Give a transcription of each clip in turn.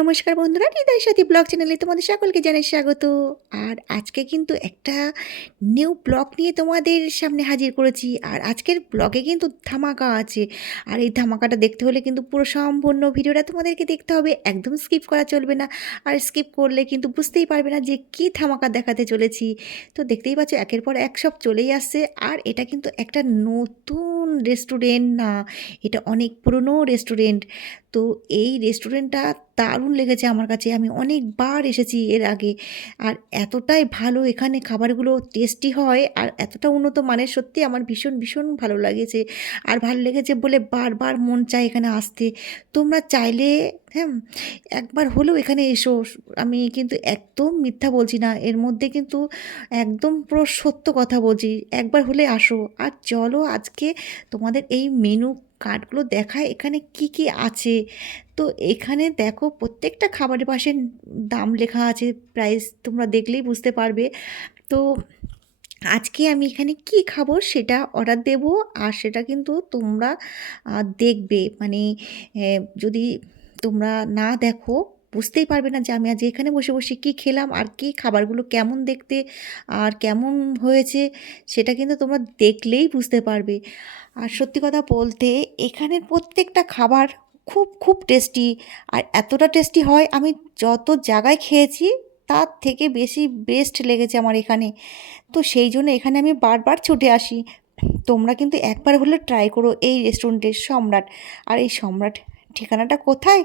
নমস্কার বন্ধুরা, হৃদয় সাথী ব্লগ চ্যানেলে তোমাদের সকলকে জানাই স্বাগত। আর আজকে কিন্তু একটা নিউ ব্লগ নিয়ে তোমাদের সামনে হাজির করেছি। আর আজকের ব্লগে কিন্তু ধামাকা আছে। আর এই ধামাকাটা দেখতে হলে কিন্তু পুরো সম্পূর্ণ ভিডিওটা তোমাদেরকে দেখতে হবে, একদম স্কিপ করা চলবে না। আর স্কিপ করলে কিন্তু বুঝতেই পারবে না যে কী ধামাকা দেখাতে চলেছি। তো দেখতেই পাচ্ছ একের পর এক সব চলেই আসছে। আর এটা কিন্তু একটা নতুন রেস্টুরেন্ট না, এটা অনেক পুরনো রেস্টুরেন্ট। তো এই রেস্টুরেন্টটা দারুণ লেগেছে আমার কাছে। আমি অনেকবার এসেছি এর আগে। আর এতটাই ভালো এখানে খাবারগুলো টেস্টি হয় আর এতটা উন্নত মানের, সত্যি আমার ভীষণ ভীষণ ভালো লাগেছে। আর ভালো লেগেছে বলে বারবার মন চায় এখানে আসতে। তোমরা চাইলে, হ্যাঁ, একবার হলেও এখানে এসো। আমি কিন্তু একদম মিথ্যা বলছি না, এর মধ্যে কিন্তু একদম পুরো সত্য কথা বলছি। একবার হলে আসো। আর চলো আজকে তোমাদের এই মেনু কার্ডগুলো দেখায় এখানে কি কি আছে। তো এখানে দেখো প্রত্যেকটা খাবারের পাশে দাম লেখা আছে, প্রাইস তোমরা দেখলেই বুঝতে পারবে। তো আজকে আমি এখানে কি খাবো সেটা অর্ডার দেব। আর সেটা কিন্তু তোমরা দেখবে, মানে যদি তোমরা না দেখো বুঝতেই পারবে না যে আমি আজ এখানে বসে বসে কী খেলাম আর কি খাবারগুলো কেমন দেখতে আর কেমন হয়েছে, সেটা কিন্তু তোমরা দেখলেই বুঝতে পারবে। আর সত্যি কথা বলতে এখানের প্রত্যেকটা খাবার খুব খুব টেস্টি। আর এতটা টেস্টি হয়, আমি যত জায়গায় খেয়েছি তার থেকে বেশি বেস্ট লেগেছে আমার এখানে। তো সেই জন্য এখানে আমি বারবার ছুটে আসি। তোমরা কিন্তু একবার হলে ট্রাই করো এই রেস্টুরেন্টের সম্রাট। আর এই সম্রাট ঠিকানাটা কোথায়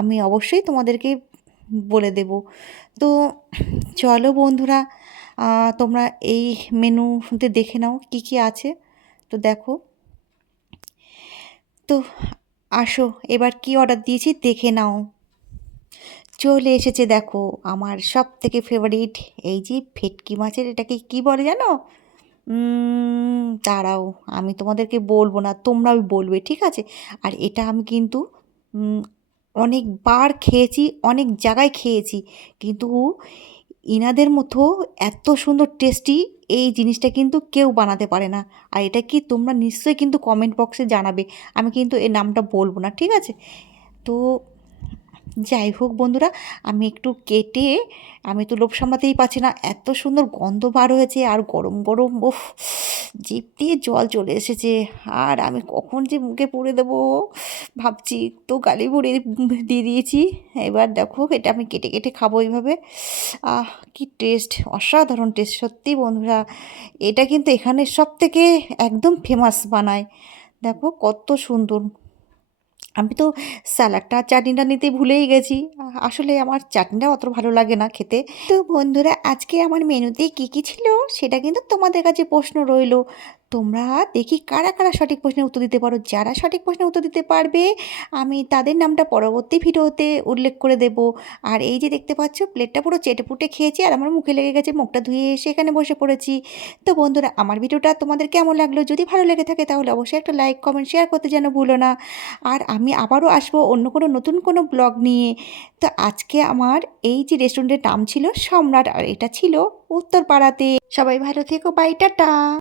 আমি অবশ্যই তোমাদেরকে বলে দেব। তো চলো বন্ধুরা, তোমরা এই মেনুতে দেখে নাও কি কি আছে। তো দেখো, তো আসো এবার কি অর্ডার দিয়েছি দেখে নাও। চলে এসেছে দেখো আমার সব থেকে ফেভারিট, এই যে ভেটকি মাছের, এটাকে কি বলে জানো? দাঁড়াও, আমি তোমাদেরকে বলবো না, তোমরাই বলবে, ঠিক আছে? আর এটা আমি কিন্তু উম, অনেকবার খেয়েছি, অনেক জায়গায় খেয়েছি, কিন্তু ইনাদের মতো এত সুন্দর টেস্টি এই জিনিসটা কিন্তু কেউ বানাতে পারে না। আর এটা কি তোমরা নিশ্চয়ই কিন্তু কমেন্ট বক্সে জানাবে। আমি কিন্তু এর নামটা বলবো না, ঠিক আছে? তো যাই হোক বন্ধুরা, আমি একটু কেটে, আমি তো লোভ সামলাতেই পারছি না, এত সুন্দর গন্ধ বার হয়েছে আর গরম গরম, উফ, জিভ দিয়ে জল চলে এসেছে। আর আমি কখন যে মুখে পুরে দেবো ভাবছি, তো গালি ভরে দিয়ে দিয়েছি। এবার দেখো এটা আমি কেটে কেটে খাবো এইভাবে। কি টেস্ট, অসাধারণ টেস্ট সত্যি বন্ধুরা। এটা কিন্তু এখানে সব থেকে একদম ফেমাস বানায়। দেখো কত সুন্দর। আমি তো স্যালাডটা চাটনিটা নিতে ভুলেই গেছি। আসলে আমার চাটনিটা অত ভালো লাগে না খেতে। তো বন্ধুরা আজকে আমার মেনুতে কী কী ছিল সেটা কিন্তু তোমাদের কাছে প্রশ্ন রইলো। তোমরা দেখি কারা কারা সঠিক প্রশ্নের উত্তর দিতে পারো। যারা সঠিক প্রশ্নের উত্তর দিতে পারবে আমি তাদের নামটা পরবর্তী ভিডিওতে উল্লেখ করে দেব। আর এই যে দেখতে পাচ্ছ প্লেটটা পুরো চেটেপুটে খেয়েছি আর আমার মুখে লেগে গেছে, মুখটা ধুয়ে এসে এখানে বসে পড়েছি। তো বন্ধুরা আমার ভিডিওটা তোমাদের কেমন লাগলো, যদি ভালো লেগে থাকে তাহলে অবশ্যই একটা লাইক কমেন্ট শেয়ার করতে যেন ভুলো না। আর আমি আবারও আসবো অন্য কোনো নতুন কোনো ব্লগ নিয়ে। তো আজকে আমার এই যে রেস্টুরেন্টের নাম ছিল সম্রাট আর এটা ছিল উত্তরপাড়াতে। সবাই ভালো থেকো, বাই, টাটা।